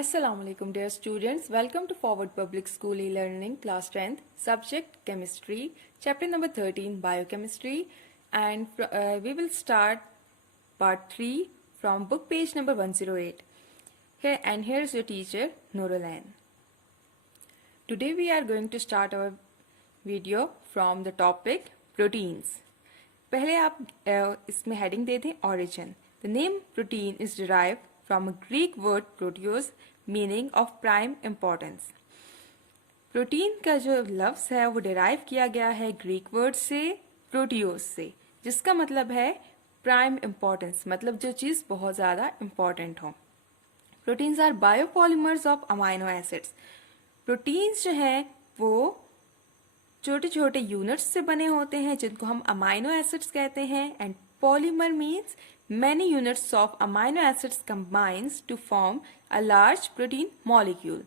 Assalamualaikum dear students, welcome to Forward Public School e-learning class 10th, subject chemistry, chapter number 13 biochemistry, and we will start part 3 from book page number 108. Here's your teacher Nurulan. Today we are going to start our video from the topic proteins. पहले आप इसमें heading दे दें origin. The name protein is derived from a Greek word proteus meaning of prime importance. Protein का जो लफ्ज़ है वो derive किया गया है ग्रीक वर्ड से प्रोटियोस से, जिसका मतलब है प्राइम इम्पोर्टेंस, मतलब जो चीज़ बहुत ज़्यादा इम्पोर्टेंट हो. Proteins are biopolymers of amino acids. Proteins जो हैं वो छोटे छोटे यूनिट्स से बने होते हैं जिनको हम अमाइनो एसिड्स कहते हैं. And polymer means many units of amino acids combines to form a large protein molecule.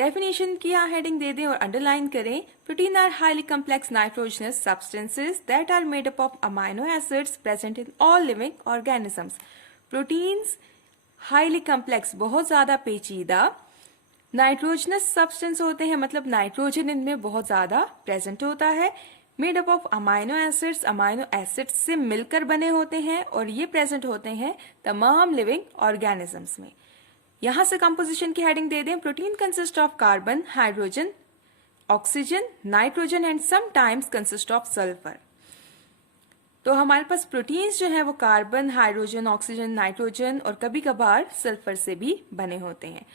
Definition की यहाँ heading दे दें और underline करें. Protein are highly complex nitrogenous substances that are made up of amino acids present in all living organisms. Proteins highly complex, बहुत ज़्यादा पेचीदा nitrogenous substance होते हैं, मतलब नाइट्रोजन इनमें बहुत ज़्यादा प्रेजेंट होता है. Made up of amino acids, amino acids से मिलकर बने होते हैं और ये प्रेजेंट होते हैं तमाम लिविंग ऑर्गेनिजम्स में. यहां से कंपोजिशन की हेडिंग दे दें. Protein consist of carbon, hydrogen, oxygen, nitrogen and sometimes consist of sulphur. तो हमारे पास प्रोटीन्स जो है वो कार्बन, हाइड्रोजन, ऑक्सीजन, नाइट्रोजन और कभी कभार सल्फर से भी बने होते हैं.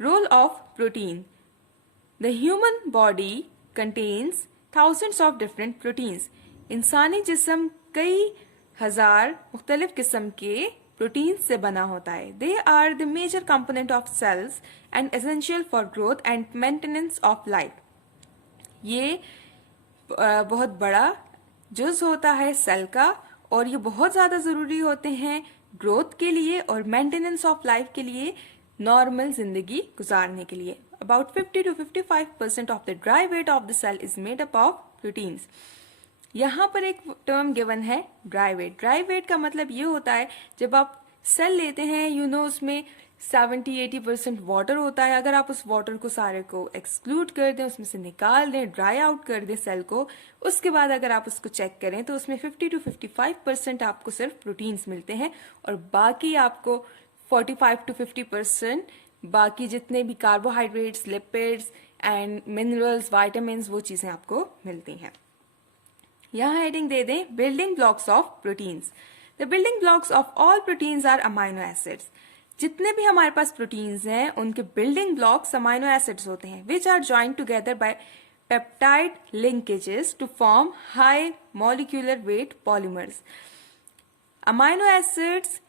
Role of protein. The human body contains thousands of different proteins. इंसानी जिस्म कई हजार मुख्तलिफ किस्म के प्रोटीन्स से बना होता है. They are the major component of cells and essential for growth and maintenance of life. ये बहुत बड़ा जुज होता है सेल का और ये बहुत ज़्यादा ज़रूरी होते हैं ग्रोथ के लिए और मेंटेनेंस ऑफ लाइफ के लिए, नॉर्मल जिंदगी गुजारने के लिए. About 50 to 55% of the dry weight of the cell is made up of proteins. यहाँ पर एक टर्म गिवन है ड्राई वेट. ड्राई वेट का मतलब ये होता है जब आप सेल लेते हैं उसमें 70-80% वाटर होता है. अगर आप उस वाटर को सारे को एक्सक्लूड कर दें, उसमें से निकाल दें, ड्राई आउट कर दें सेल को, उसके बाद अगर आप उसको चेक करें तो उसमें 50 to 55% आपको सिर्फ प्रोटीन्स मिलते हैं और बाकी आपको 45 to 50% बाकी जितने भी carbohydrates, lipids and minerals, vitamins, वो चीज़ें आपको मिलती हैं. यहाँ हेडिंग दे दें building blocks of proteins. The building blocks of all proteins are amino acids. जितने भी हमारे पास प्रोटीन्स हैं उनके बिल्डिंग ब्लॉक्स अमाइनो एसिड्स होते हैं, which are joined together by peptide linkages to form high molecular weight polymers. Amino acids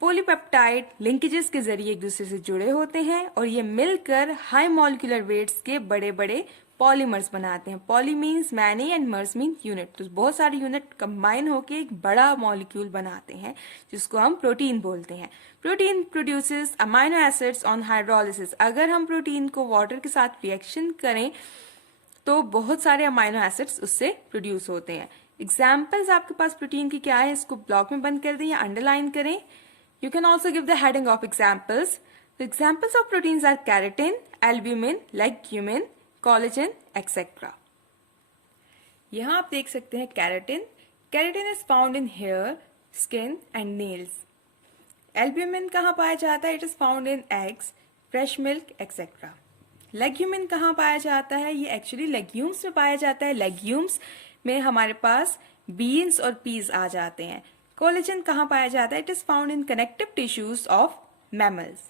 polypeptide linkages के जरिए एक दूसरे से जुड़े होते हैं और ये मिलकर हाई मॉलिक्यूलर वेट्स के बड़े बड़े पॉलीमर्स बनाते हैं. Poly means many and MERS mean unit. तो बहुत सारे यूनिट कंबाइन होकर एक बड़ा मॉलिक्यूल बनाते हैं जिसको हम प्रोटीन बोलते हैं. Protein produces amino acids on hydrolysis. अगर हम प्रोटीन को वाटर के साथ रिएक्शन करें तो बहुत सारे अमाइनो एसिड्स उससे प्रोड्यूस होते हैं. एग्जाम्पल्स आपके पास प्रोटीन की क्या है, इसको ब्लॉक में बंद कर दें या अंडरलाइन करें. You can also give the heading of examples. The examples of proteins are keratin, albumin, legumin, collagen, etc. यहाँ आप देख सकते हैं keratin. Keratin is found in hair, skin and nails. Albumin कहाँ पाया जाता है? It is found in eggs, fresh milk, etc. Legumin कहाँ पाया जाता है? ये actually legumes में पाया जाता है. Legumes में हमारे पास beans और peas आ जाते हैं. कोलेजन कहाँ पाया जाता है? It is found in connective tissues of mammals.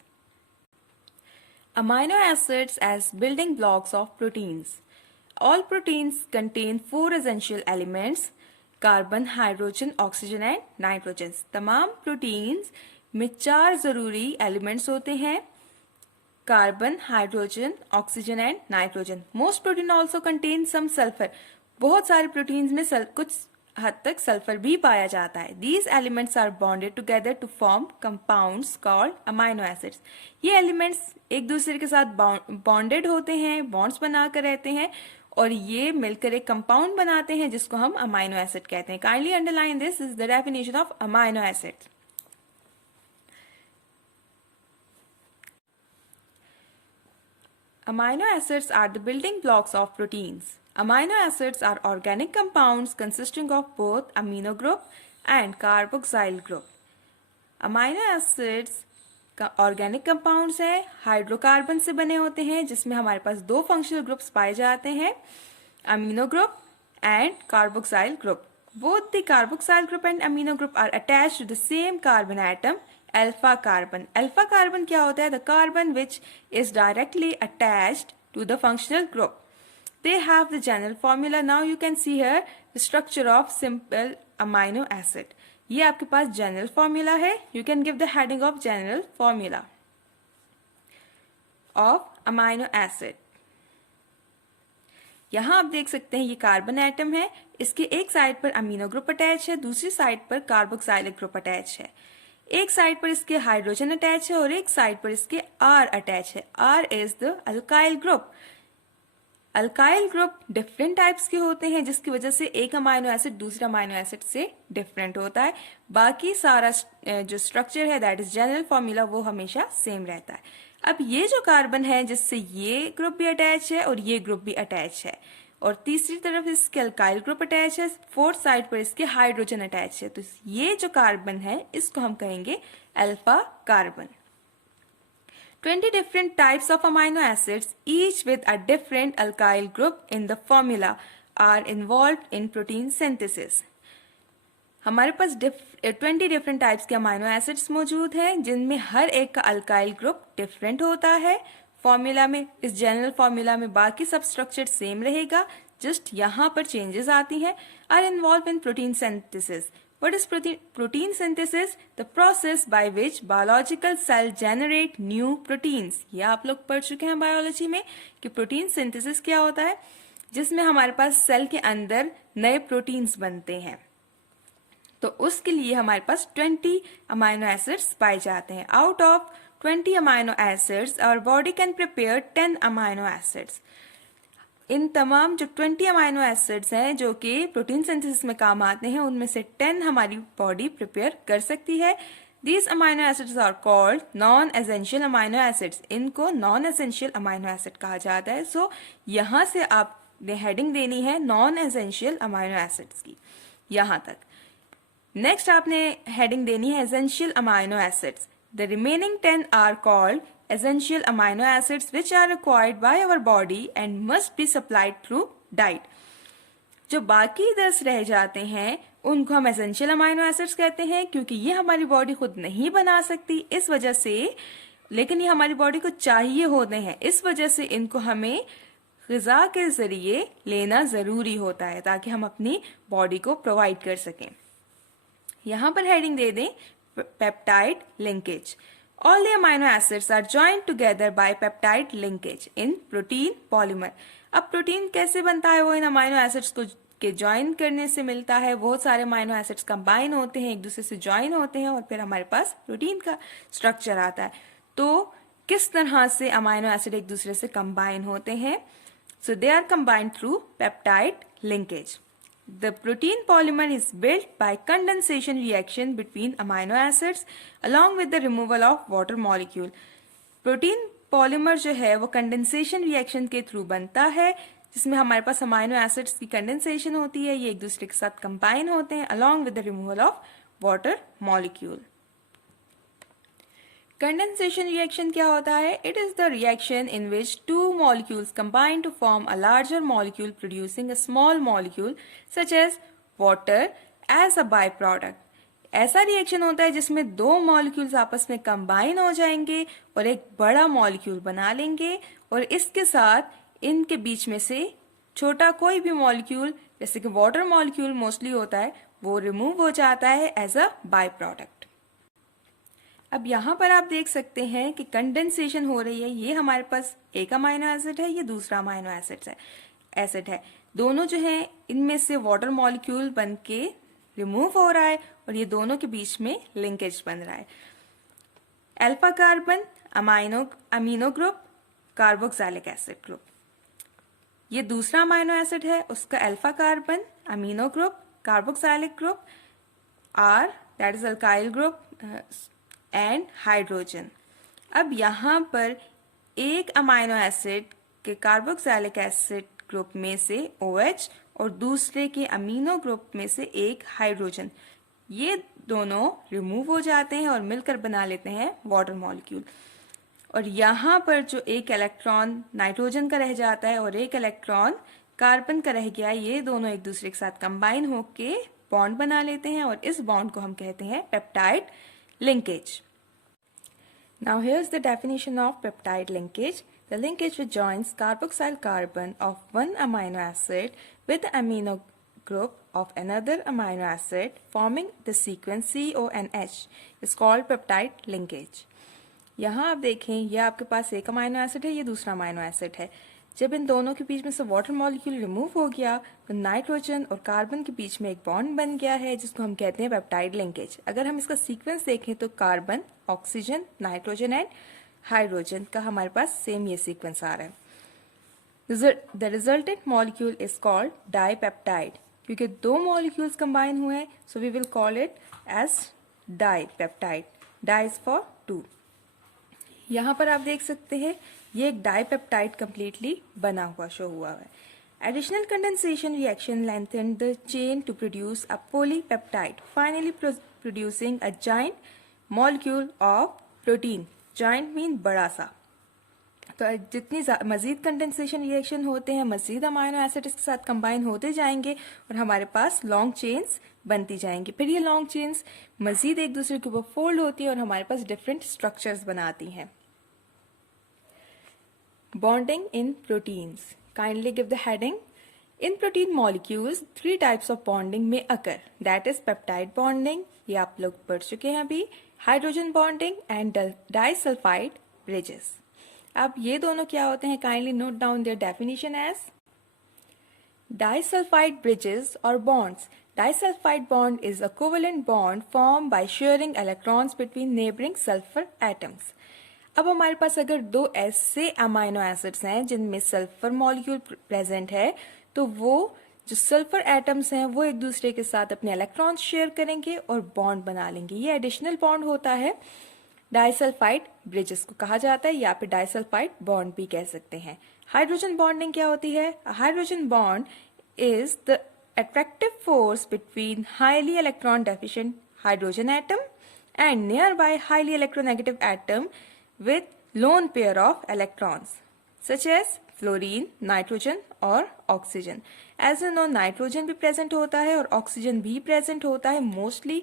Amino acids as building blocks of proteins. All proteins contain 4 essential elements: carbon, hydrogen, oxygen and nitrogen. तमाम प्रोटीन्स में 4 जरूरी एलिमेंट्स होते हैं: carbon, hydrogen, oxygen and nitrogen. Most protein also contain some sulphur. बहुत सारे proteins में कुछ हद तक सल्फर भी पाया जाता है. These elements are bonded together to form compounds called amino acids. ये एलिमेंट्स एक दूसरे के साथ बॉन्डेड होते हैं, बॉन्ड्स बनाकर रहते हैं और ये मिलकर एक कंपाउंड बनाते हैं जिसको हम अमाइनो एसिड कहते हैं. Kindly underline this is the definition of amino acid. Amino acids are the building blocks of proteins. Amino acids are organic compounds consisting of both amino group and carboxyl group. Amino acids organic compounds हैं, hydrocarbon से बने होते हैं, जिसमें हमारे पास दो functional groups पाए जाते हैं, amino group and carboxyl group. Both the carboxyl group and amino group are attached to the same carbon atom, alpha carbon. Alpha carbon क्या होता है? The carbon which is directly attached to the functional group. They have the general formula. Now you can see here the structure of simple amino acid. ये आपके पास general formula है. You can give the heading of general formula of amino acid. यहाँ आप देख सकते हैं ये carbon atom है, इसके एक साइड पर अमीनो ग्रुप अटैच है, दूसरी साइड पर कार्बोक्साइलिक ग्रुप अटैच है. एक साइड पर इसके हाइड्रोजन अटैच है और एक साइड पर इसके R अटैच है. R is the alkyl group. Alkyl group different types के होते हैं, जिसकी वजह से एक अमाइनो एसिड दूसरे अमाइनो एसिड से डिफरेंट होता है. बाकी सारा जो स्ट्रक्चर है दैट इज जनरल फॉर्मूला वो हमेशा सेम रहता है. अब ये जो कार्बन है जिससे ये ग्रुप भी अटैच है और ये ग्रुप भी अटैच है, और तीसरी तरफ इसके अल्काइल ग्रुप अटैच है, फोर्थ साइड पर इसके हाइड्रोजन अटैच है. तो ये जो कार्बन है इसको हम कहेंगे alpha carbon. 20 different types of amino acids, each with a different alkyl group in the formula, are involved in protein synthesis. हमारे पास 20 different types के amino acids मौजूद हैं, जिनमें हर एक का alkyl group different होता है. फॉर्मूला में, इस जनरल फॉर्मूला में बाकी सब स्ट्रक्चर सेम रहेगा, जस्ट यहाँ पर चेंजेस आती हैं. Are involve in protein synthesis. What is protein synthesis? The process by which biological cell generate new proteins. ये आप लोग पढ़ चुके हैं बायोलॉजी में कि प्रोटीन सिंथेसिस क्या होता है, जिसमें हमारे पास सेल के अंदर नए प्रोटीन्स बनते हैं. तो उसके लिए हमारे पास 20 अमाइनो एसिड्स पाए जाते हैं. Out of 20 amino acids our body can prepare 10 amino acids. इन तमाम जो 20 अमाइनो एसिड्स हैं जो कि प्रोटीन सिंथेसिस में काम आते हैं, उनमें से 10 हमारी बॉडी प्रिपेयर कर सकती है. These amino acids are called non essential amino acids. इनको नॉन एसेंशियल अमाइनो एसिड कहा जाता है. सो यहाँ से आपने हेडिंग देनी है नॉन एसेंशियल अमाइनो एसिड्स की, यहाँ तक. नेक्स्ट आपने हेडिंग देनी है essential amino acids. The remaining 10 are called essential amino acids which are required by our body and must be supplied through diet. जो बाकी 10 रह जाते हैं उनको हम essential amino acids कहते हैं, क्योंकि ये हमारी बॉडी खुद नहीं बना सकती इस वजह से, लेकिन ये हमारी बॉडी को चाहिए होते हैं, इस वजह से इनको हमें ग़िज़ा के जरिए लेना ज़रूरी होता है ताकि हम अपनी बॉडी को प्रोवाइड कर सकें. यहाँ पर हेडिंग दे दें peptide linkage. All the amino acids are joined together by peptide linkage in protein polymer. अब प्रोटीन कैसे बनता है? वो इन अमाइनो एसिड्स को के ज्वाइन करने से मिलता है. बहुत सारे अमाइनो एसिड्स कंबाइन होते हैं, एक दूसरे से ज्वाइन होते हैं और फिर हमारे पास प्रोटीन का स्ट्रक्चर आता है. तो किस तरह से अमाइनो एसिड एक दूसरे से कंबाइन होते हैं? So they are combined through peptide linkage. The protein polymer is built by condensation reaction between amino acids along with the removal of water molecule. Protein polymer जो है वो condensation reaction के through बनता है, जिसमें हमारे पास amino acids की condensation होती है, ये एक दूसरे के साथ combine होते हैं along with the removal of water molecule. Condensation reaction क्या होता है? It is the reaction in which two molecules combine to form a larger molecule producing a small molecule such as water as a byproduct. ऐसा reaction होता है जिसमें दो molecules आपस में कंबाइन हो जाएंगे और एक बड़ा मॉलिक्यूल बना लेंगे, और इसके साथ इनके बीच में से छोटा कोई भी मॉलिक्यूल, जैसे कि वाटर मॉलिक्यूल मोस्टली होता है, वो रिमूव हो जाता है एज अ बाय प्रोडक्ट. अब यहाँ पर आप देख सकते हैं कि कंडेंसेशन हो रही है. ये हमारे पास एक अमाइनो एसिड है, ये दूसरा अमाइनो एसिड है. दोनों जो है इनमें से वाटर मॉलिक्यूल बन के रिमूव हो रहा है और ये दोनों के बीच में लिंकेज बन रहा है. Alpha carbon amino group, carboxylic acid group. ये दूसरा अमाइनो एसिड है, उसका alpha carbon amino group, carboxylic group, R that is alkyl group and hydrogen. अब यहाँ पर एक अमाइनो एसिड के कार्बोक्सिलिक एसिड ग्रुप में से OH और दूसरे के अमीनो ग्रुप में से एक हाइड्रोजन, ये दोनों रिमूव हो जाते हैं और मिलकर बना लेते हैं वाटर मॉलिक्यूल। और यहाँ पर जो एक इलेक्ट्रॉन नाइट्रोजन का रह जाता है और एक इलेक्ट्रॉन कार्बन का रह गया, ये दोनों एक दूसरे के साथ कंबाइन होके बॉन्ड बना लेते हैं और इस बॉन्ड को हम कहते हैं peptide linkage. Now here's the definition of peptide linkage. The linkage which joins carboxyl carbon of one amino acid with the amino group of another amino acid forming the sequence CONH is called peptide linkage. यहाँ आप देखें, ये आपके पास एक amino acid है, ये दूसरा amino acid है। जब इन दोनों के बीच में से वाटर मॉलिक्यूल रिमूव हो गया तो नाइट्रोजन और कार्बन के बीच में एक बॉन्ड बन गया है जिसको हम कहते हैं पेप्टाइड लिंकेज। अगर हम इसका सीक्वेंस देखें तो carbon, oxygen, nitrogen and hydrogen का हमारे पास सेम ये सीक्वेंस आ रहा है। The resultant molecule is called dipeptide. क्योंकि दो मॉलिक्यूल्स कंबाइन हुए हैं so we will call it as dipeptide. Di is for two. यहाँ पर आप देख सकते हैं ये एक डाईपेप्टाइड कंप्लीटली बना हुआ शो हुआ है। Additional condensation reaction lengthen the chain to produce a polypeptide, finally producing a giant molecule of protein. Giant mean बड़ा सा। तो जितनी मजीद कंडेंसेशन रिएक्शन होते हैं, मजीद अमाइनो एसिड के साथ कंबाइन होते जाएंगे और हमारे पास लॉन्ग चेन्स बनती जाएंगी। फिर ये लॉन्ग चेन्स मजीद एक दूसरे के ऊपर फोल्ड होती है और हमारे पास डिफरेंट स्ट्रक्चर्स बनाती हैं। Bonding in proteins. Kindly give the heading. In protein molecules, 3 types of bonding may occur. That is peptide bonding, ये आप लोग पढ़ चुके हैं अभी, hydrogen bonding and disulphide bridges. अब ये दोनों क्या होते हैं? Kindly note down their definition as disulfide bridges or bonds. Disulfide bond is a covalent bond formed by sharing electrons between neighboring sulfur atoms. अब हमारे पास अगर दो ऐसे अमाइनो एसिड्स हैं जिनमें सल्फर मॉलिक्यूल प्रेजेंट है तो वो जो सल्फर एटम्स हैं वो एक दूसरे के साथ अपने इलेक्ट्रॉन्स शेयर करेंगे और बॉन्ड बना लेंगे। ये एडिशनल बॉन्ड होता है, डाइसल्फाइड ब्रिजेस को कहा जाता है या फिर डाइसल्फाइड बॉन्ड भी कह सकते हैं। हाइड्रोजन बॉन्डिंग क्या होती है? Hydrogen bond is the attractive force between highly electron deficient hydrogen atom and nearby highly electronegative atom with lone pair of electrons such as fluorine, nitrogen और oxygen. As you know, nitrogen भी present होता है और oxygen भी present होता है mostly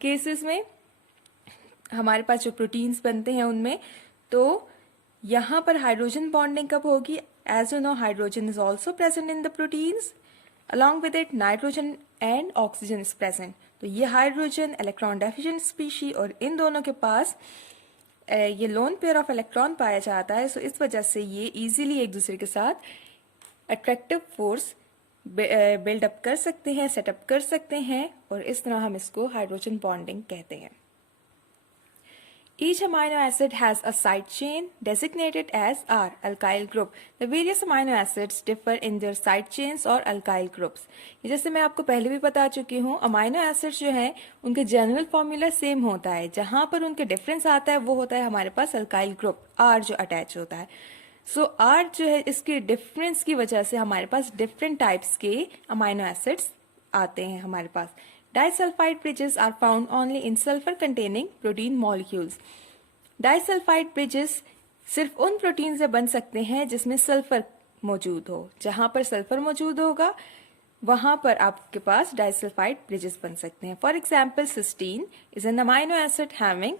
cases में हमारे पास जो प्रोटीन्स बनते हैं उनमें। तो यहाँ पर हाइड्रोजन बॉन्डिंग कब होगी? As you know, hydrogen is also present in the proteins. Along with it, nitrogen and oxygen is present. तो ये हाइड्रोजन इलेक्ट्रॉन डेफिशिएंट स्पीशी और इन दोनों के पास ये लोन पेयर ऑफ इलेक्ट्रॉन पाया जाता है। सो इस वजह से ये इजीली एक दूसरे के साथ अट्रैक्टिव फोर्स बिल्डअप कर सकते हैं, सेटअप कर सकते हैं और इस तरह हम इसको हाइड्रोजन बॉन्डिंग कहते हैं। Each amino acid has a side chain designated as R, alkyl group. The various amino acids differ in their side chains or alkyl groups. जैसे मैं आपको पहले भी बता चुकी हूँ, अमाइनो एसिड्स जो हैं उनके जनरल फॉर्मूला सेम होता है, जहाँ पर उनके डिफरेंस आता है वो होता है हमारे पास अल्काइल ग्रुप R जो अटैच होता है। सो R जो है इसके डिफरेंस की वजह से हमारे पास डिफरेंट टाइप्स के अमाइनो एसिड्स आते हैं हमारे पास। Disulfide bridges are found only in sulfur containing protein molecules. Disulfide bridges सिर्फ उन प्रोटीन से बन सकते हैं जिसमें सल्फर मौजूद हो। जहां पर सल्फर मौजूद होगा वहां पर आपके पास डाइसल्फाइड ब्रिजेस बन सकते हैं। For example, cysteine is an amino acid having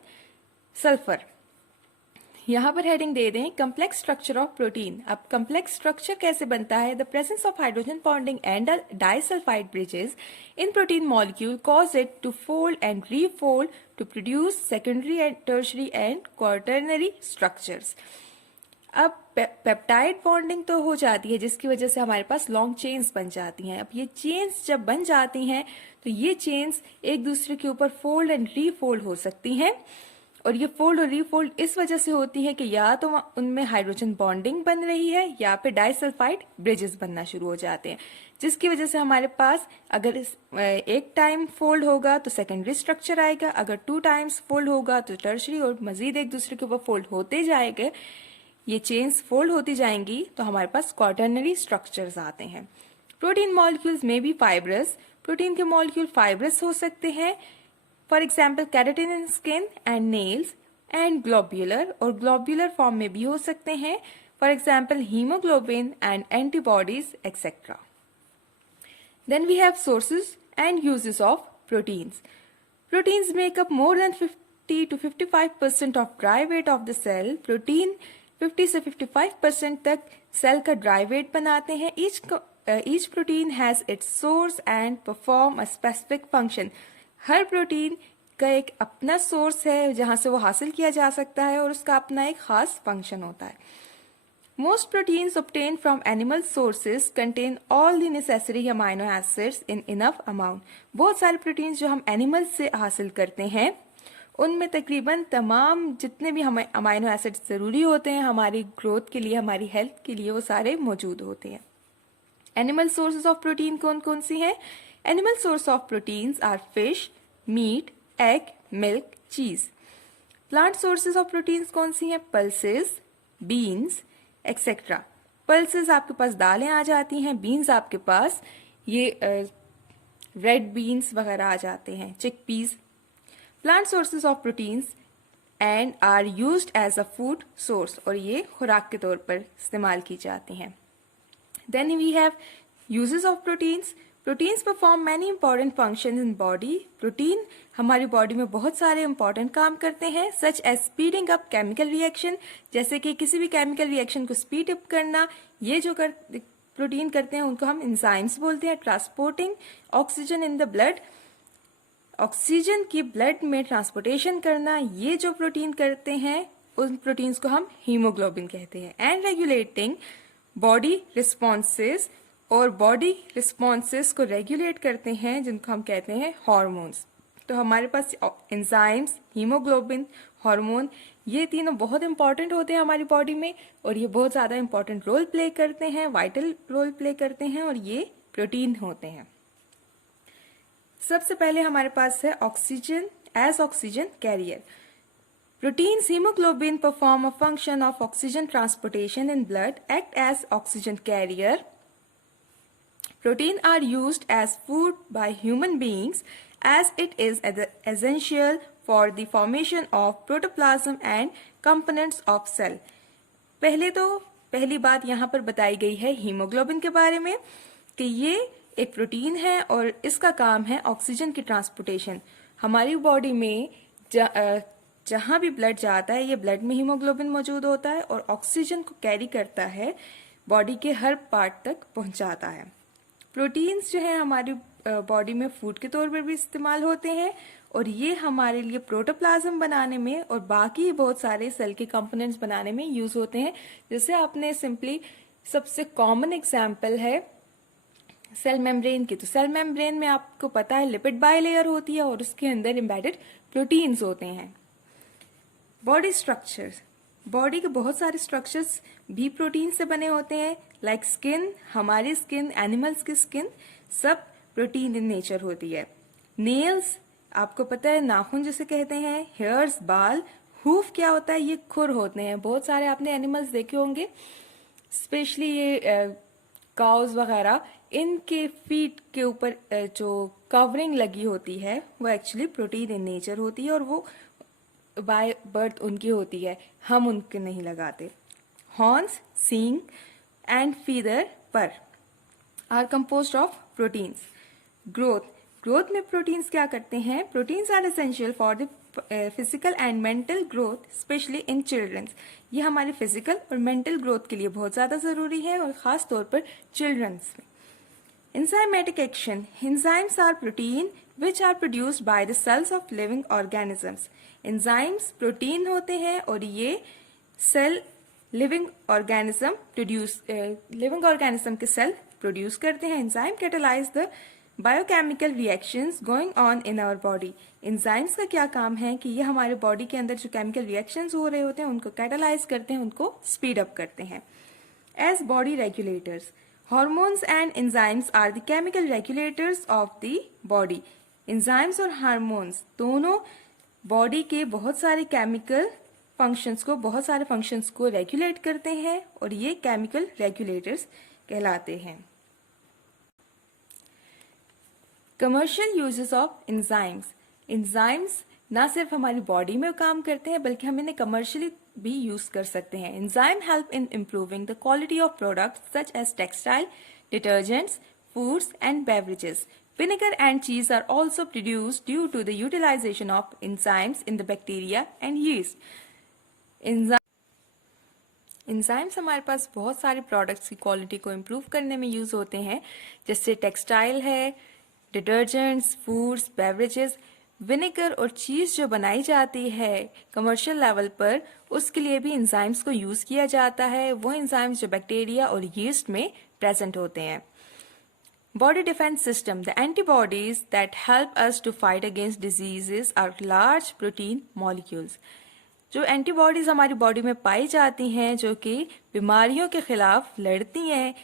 sulphur. यहाँ पर हेडिंग दे दें कम्प्लेक्स स्ट्रक्चर ऑफ प्रोटीन। अब कम्प्लेक्स स्ट्रक्चर कैसे बनता है? The presence of hydrogen bonding and disulphide bridges in protein molecule cause it to fold and refold to produce secondary and tertiary and quaternary structures. अब peptide bonding तो हो जाती है जिसकी वजह से हमारे पास लॉन्ग चेन्स बन जाती हैं। अब ये चेन्स जब बन जाती हैं तो ये चेन्स एक दूसरे के ऊपर फोल्ड एंड रीफोल्ड हो सकती हैं और ये फोल्ड और रीफोल्ड इस वजह से होती है कि या तो उनमें हाइड्रोजन बॉन्डिंग बन रही है या फिर डाइसल्फाइड ब्रिजेस बनना शुरू हो जाते हैं, जिसकी वजह से हमारे पास अगर एक टाइम फोल्ड होगा तो सेकेंडरी स्ट्रक्चर आएगा, अगर 2 टाइम्स फोल्ड होगा तो टर्शरी और मजीद एक दूसरे के ऊपर फोल्ड होते जाएंगे। ये चेन्स फोल्ड होती जाएंगी तो हमारे पास क्वाटर्नरी स्ट्रक्चर्स आते हैं। प्रोटीन मॉलिक्यूल्स में भी फाइब्रस, प्रोटीन के मॉलिक्यूल फाइब्रस हो सकते हैं, for example keratin in skin and nails, and globular और ग्लोब्यूलर फॉर्म में भी हो सकते हैं, for example haemoglobin and antibodies etcetera. Then we have sources and uses of proteins. Proteins make up more than 50 to 55% of dry weight of the cell. Protein 50 से 55% तक cell का dry wait बनाते हैं। Each protein has its source and perform a specific function. Her protein का एक अपना source है जहां से वो हासिल किया जा सकता है और उसका अपना एक खास फंक्शन होता है। Most proteins obtained from animal sources contain all the necessary amino acids in enough amount. बहुत सारे प्रोटीन्स जो हम एनिमल्स से हासिल करते हैं उनमें तकरीबन तमाम जितने भी हमें अमाइनो एसिड्स ज़रूरी होते हैं हमारी ग्रोथ के लिए, हमारी हेल्थ के लिए, वो सारे मौजूद होते हैं। एनिमल सोर्सेज ऑफ प्रोटीन कौन कौन सी हैं? Animal source of proteins are fish, meat, egg, milk, cheese. Plant sources of proteins कौन सी हैं? Pulses, beans etcetera. पल्सेस आपके पास दालें आ जाती हैं, बीन्स आपके पास ये रेड बीन्स वगैरह आ जाते हैं, chickpeas. Plant sources of proteins and are used as a food source, और ये खुराक के तौर पर इस्तेमाल की जाती हैं। Then we have uses of proteins. Proteins perform many important functions in body. Protein हमारी बॉडी में बहुत सारे इंपॉर्टेंट काम करते हैं, such as speeding up chemical reaction, जैसे कि किसी भी केमिकल रिएक्शन को स्पीड अप करना। ये जो प्रोटीन करते हैं उनको हम एंजाइम्स बोलते हैं। Transporting oxygen in the blood, oxygen की ब्लड में ट्रांसपोर्टेशन करना, ये जो प्रोटीन करते हैं उन प्रोटीन्स को हम हीमोग्लोबिन कहते हैं। एंड रेगुलेटिंग बॉडी रिस्पॉन्सेस, और बॉडी रिस्पॉन्सेस को रेगुलेट करते हैं जिनको हम कहते हैं हार्मोन्स। तो हमारे पास एंजाइम्स, हीमोग्लोबिन, हार्मोन, ये तीनों बहुत इंपॉर्टेंट होते हैं हमारी बॉडी में और ये बहुत ज़्यादा इंपॉर्टेंट रोल प्ले करते हैं, वाइटल रोल प्ले करते हैं, और ये प्रोटीन होते हैं। सबसे पहले हमारे पास है oxygen as oxygen carrier. Proteins hemoglobin perform a function of oxygen transportation in blood, act as oxygen carrier. Protein are used as food by human beings as it is essential for the formation of protoplasm and components of cell. पहली बात यहाँ पर बताई गई है haemoglobin के बारे में कि ये एक प्रोटीन है और इसका काम है ऑक्सीजन की ट्रांसपोर्टेशन। हमारी बॉडी में जहाँ भी ब्लड जाता है ये ब्लड में हीमोग्लोबिन मौजूद होता है और ऑक्सीजन को कैरी करता है, बॉडी के हर पार्ट तक पहुँचाता है। प्रोटीन्स जो है हमारी बॉडी में फूड के तौर पर भी इस्तेमाल होते हैं और ये हमारे लिए प्रोटोप्लाज्म बनाने में और बाकी बहुत सारे सेल के कंपोनेंट्स बनाने में यूज होते हैं। जैसे आपने सिंपली सबसे कॉमन एग्जांपल है सेल मेम्ब्रेन की, तो सेल मेम्ब्रेन में आपको पता है लिपिड बाइलेयर होती है और उसके अंदर एम्बेडेड प्रोटीन्स होते हैं। बॉडी स्ट्रक्चर्स, बॉडी के बहुत सारे स्ट्रक्चर्स भी प्रोटीन से बने होते हैं, लाइक स्किन, हमारी स्किन, एनिमल्स की स्किन, सब प्रोटीन इन नेचर होती है। नेल्स, आपको पता है नाखून जिसे कहते हैं, हेयर्स, बाल। हूफ क्या होता है? ये खुर होते हैं। बहुत सारे आपने एनिमल्स देखे होंगे, स्पेशली ये काउज वगैरह, इनके फीट के ऊपर जो कवरिंग लगी होती है वो एक्चुअली प्रोटीन इन नेचर होती है और वो बाय बर्थ उनकी होती है, हम उनके नहीं लगाते। हॉर्न्स, सींग एंड फीदर पर are composed of proteins. Growth में प्रोटीन्स क्या करते हैं? Proteins are essential for the physical and mental growth, specially in childrens. ये हमारी फिजिकल और मेंटल ग्रोथ के लिए बहुत ज्यादा जरूरी है और खास तौर पर चिल्ड्रंस में। Enzymatic action. Enzymes are protein which are produced by the cells of living organisms. Enzymes protein होते हैं और ये सेल लिविंग ऑर्गेनिज्म के सेल प्रोड्यूस करते हैं। Enzyme catalyse the biochemical reactions going on in our body. Enzymes का क्या काम है कि ये हमारे बॉडी के अंदर जो केमिकल रिएक्शंस हो रहे होते हैं उनको कैटेलाइज करते हैं, उनको स्पीड अप करते हैं। As body regulators, Hormones and enzymes are the chemical regulators of the body. Enzymes और हार्मोन्स दोनों बॉडी के बहुत सारे केमिकल फंक्शंस को, बहुत सारे फंक्शंस को रेगुलेट करते हैं और ये केमिकल रेगुलेटर्स कहलाते हैं। Commercial uses of enzymes. Enzymes ना सिर्फ हमारी बॉडी में काम करते हैं बल्कि हम इन्हें कमर्शियली भी यूज कर सकते हैं। Enzyme help in improving the quality of products such as textile, detergents, foods and beverages. Vinegar and cheese are also produced due to the utilization of enzymes in the bacteria and yeast. Enzymes हमारे पास बहुत सारे products की quality को improve करने में use होते हैं, जैसे टेक्सटाइल है, डिटर्जेंट्स, फूड्स, बेवरेजेस। विनेगर और चीज जो बनाई जाती है कमर्शियल लेवल पर, उसके लिए भी एंजाइम्स को यूज किया जाता है। वो एंजाइम्स जो बैक्टीरिया और यीस्ट में प्रेजेंट होते हैं। Body defense system. The antibodies that help us to fight against diseases are large protein molecules. जो एंटीबॉडीज हमारी बॉडी में पाई जाती हैं जो कि बीमारियों के खिलाफ लड़ती हैं,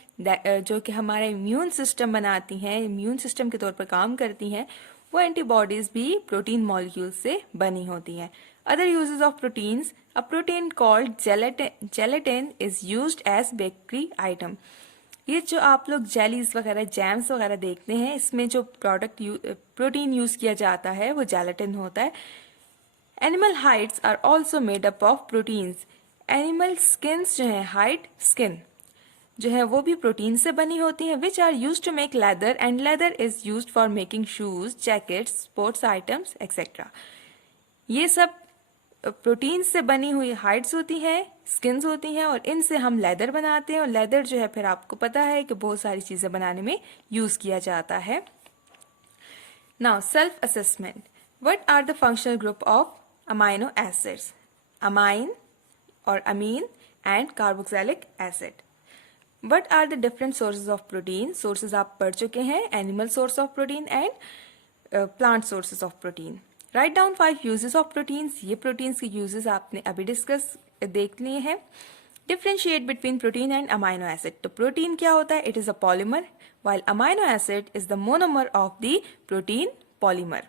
जो कि हमारा इम्यून सिस्टम बनाती हैं, इम्यून सिस्टम के तौर पर काम करती हैं, वो एंटीबॉडीज भी प्रोटीन मॉलिक्यूल्स से बनी होती हैं। Other uses of proteins. A protein called gelatin is used as bakery item. ये जो आप लोग जेलीज वगैरह, जैम्स वगैरह देखते हैं, इसमें जो प्रोटीन यूज किया जाता है वो जेलेटिन होता है। Animal hides are also made up of proteins. Animal skins जो है, हाइड स्किन जो है वो भी प्रोटीन से बनी होती है, which are use to make leather and leather is use for making shoes, jackets, sports items etcetera. ये सब प्रोटीन से बनी हुई हाइड्स होती हैं, स्किन्स होती हैं, और इनसे हम लेदर बनाते हैं। और लेदर जो है फिर आपको पता है कि बहुत सारी चीजें बनाने में यूज किया जाता है। Now self assessment. What are the functional group of amino acids? Amine और amine and carboxylic acid. What are the different sources of protein? Sources आप पढ़ चुके हैं, animal source of protein and plant sources of protein. Write down 5 uses of proteins. ये proteins के uses आपने अभी देख लिए हैं। Differentiate between protein and amino acid. तो प्रोटीन क्या होता है? It is a polymer, while amino acid is the monomer of the protein polymer.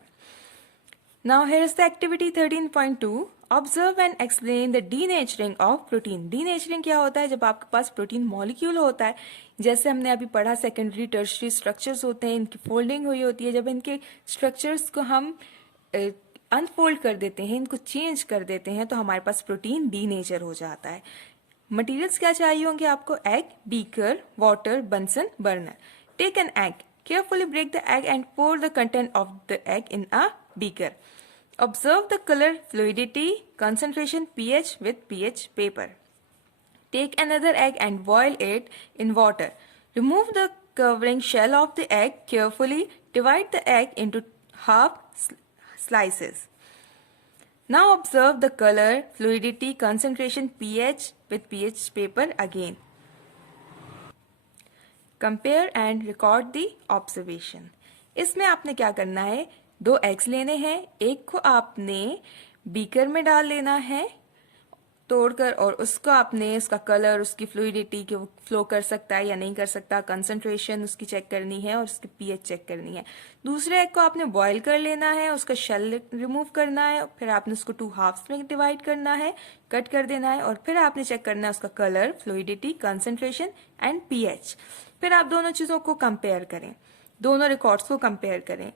Now here is the activity 13.2. Observe and explain the denaturing of protein. Denaturing क्या होता है? जब आपके पास protein molecule होता है, जैसे हमने अभी पढ़ा सेकेंडरी टर्शरी स्ट्रक्चर्स होते हैं, इनकी फोल्डिंग हुई होती है। जब इनके स्ट्रक्चर्स को हम अनफोल्ड कर देते हैं, इनको चेंज कर देते हैं, तो हमारे पास प्रोटीन डीनेचर हो जाता है। मटेरियल्स क्या चाहिए होंगे आपको? Egg, beaker, water, Bunsen, burner. Take an egg, carefully break the egg and pour the content of the egg in a beaker. Observe the color, fluidity, concentration, pH with pH paper. Take another egg and boil it in water. Remove the covering shell of the egg carefully. Divide the egg into half slices. Now observe the color, fluidity, concentration, pH with pH paper again. Compare and record the observation. इसमें आपने क्या करना है? 2 eggs लेने हैं, एक को आपने बीकर में डाल लेना है तोड़कर, और उसको आपने उसका कलर, उसकी फ्लूइडिटी कि वो फ्लो कर सकता है या नहीं कर सकता, कंसंट्रेशन उसकी चेक करनी है और उसकी पीएच चेक करनी है। दूसरे एग को आपने बॉईल कर लेना है, उसका शेल रिमूव करना है, फिर आपने उसको 2 हाफ्स में डिवाइड करना है, कट कर देना है, और फिर आपने चेक करना है उसका colour, fluidity, concentration and pH. फिर आप दोनों चीजों को कंपेयर करें, दोनों रिकॉर्ड्स को कंपेयर करें।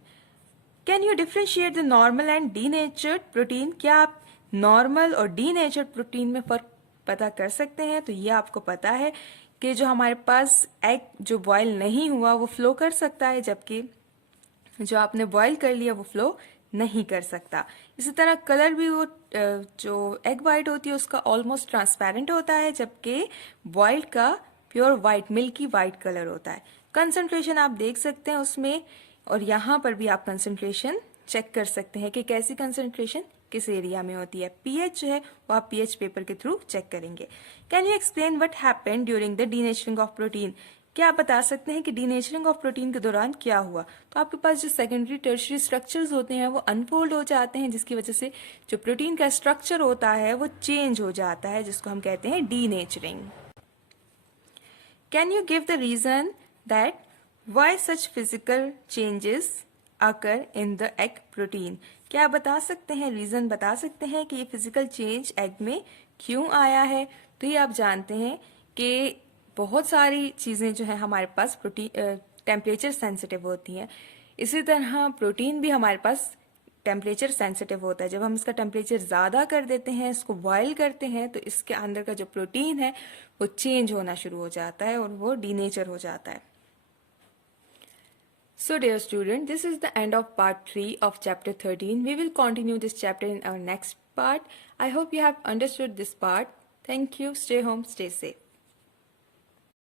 Can you differentiate the normal and denatured protein? क्या आप नॉर्मल और डीनेचर्ड प्रोटीन में फर्क पता कर सकते हैं? तो ये आपको पता है कि जो हमारे पास एग जो बॉयल नहीं हुआ वो फ्लो कर सकता है, जबकि जो आपने बॉयल कर लिया वो फ्लो नहीं कर सकता। इसी तरह कलर भी, वो जो एग वाइट होती है उसका ऑलमोस्ट ट्रांसपेरेंट होता है, जबकि बॉइल्ड का pure white, milky white colour होता है। कंसंट्रेशन आप देख सकते हैं उसमें, और यहाँ पर भी आप कंसंट्रेशन चेक कर सकते हैं कि कैसी कंसंट्रेशन किस एरिया में होती है। पीएच जो है वो आप पीएच पेपर के थ्रू चेक करेंगे। Can you explain what happened during the denaturing of protein? क्या आप बता सकते हैं कि डीनेचरिंग ऑफ प्रोटीन के दौरान क्या हुआ? तो आपके पास जो सेकेंडरी टर्शरी स्ट्रक्चर्स होते हैं वो अनफोल्ड हो जाते हैं, जिसकी वजह से जो प्रोटीन का स्ट्रक्चर होता है वो चेंज हो जाता है, जिसको हम कहते हैं denaturing. Can you give the reason that why such physical changes occur in the egg protein? क्या आप बता सकते हैं, रीज़न बता सकते हैं कि ये फिजिकल चेंज एग में क्यों आया है? तो ये आप जानते हैं कि बहुत सारी चीज़ें जो है हमारे पास प्रोटीन टेम्परेचर सेंसिटिव होती हैं। इसी तरह प्रोटीन भी हमारे पास टेम्परेचर सेंसिटिव होता है। जब हम इसका टेम्परेचर ज़्यादा कर देते हैं, इसको बॉयल करते हैं, तो इसके अंदर का जो प्रोटीन है वो चेंज होना शुरू हो जाता है और वो डीनेचर हो जाता है। So dear student, this is the end of part 3 of chapter 13. We will continue this chapter in our next part. I hope you have understood this part. Thank you. Stay home, stay safe.